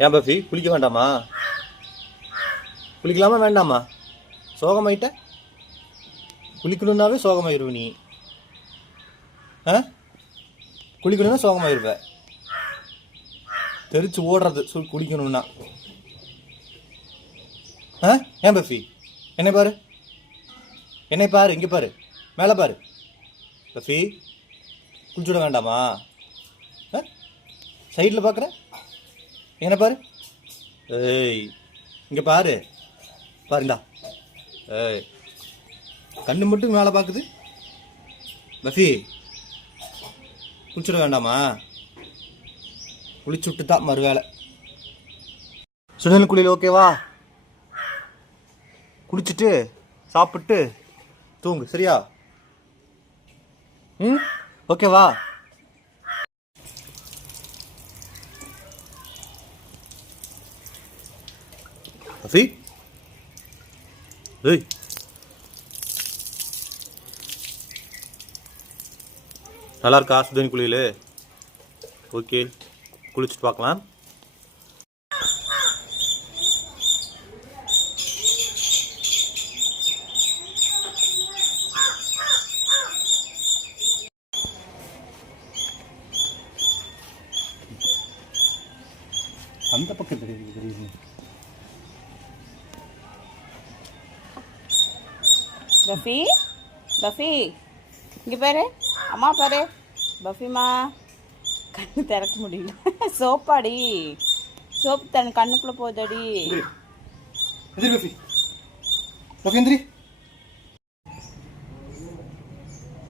ஏன் பஃபி குளிக்க வேண்டாமா? குளிக்கலாமா வேண்டாமா? சோகமாயிட்ட? குளிக்கணுன்னாவே சோகமாயிருவ நீ. ஆ குளிக்கணும்னா சோகமாயிருவ. தெரிச்சு ஓடுறது குளிக்கணும்னா. ஆ ஏன் பஃபி? என்னை பாரு, என்னை பாரு, இங்கே பாரு, மேலே பாரு. பஃபி குளிச்சுட வேண்டாமா? ஆ சைடில் பார்க்குற, என்ன பாரு. ஏய் இங்கே பாரு, பாருண்டா. ஏய் கண்ணு மட்டும் மேலே பார்க்குது. பஃபி குளிச்சுட வேண்டாமா? குளிச்சு விட்டு தான் மறு வேலை. சுழல் குளியல் ஓகேவா? குளிச்சுட்டு சாப்பிட்டு தூங்கு, சரியா? ம் ஓகேவா? பஃபி ஏய் நல்லா இருக்கா சுதன் குளியல்? ஓகே, குளிச்சுட்டு பார்க்கலாம். அந்த பக்கம் தெரியுது. பஃபி, பஃபி இங்கே பாரு, அம்மா பாரு. பஃபிமா கண்ணு திறக்க முடியல. சோப்பாடி, சோப்பு தன் கண்ணுக்குள்ளே போதடி. பஃபி எந்திரி.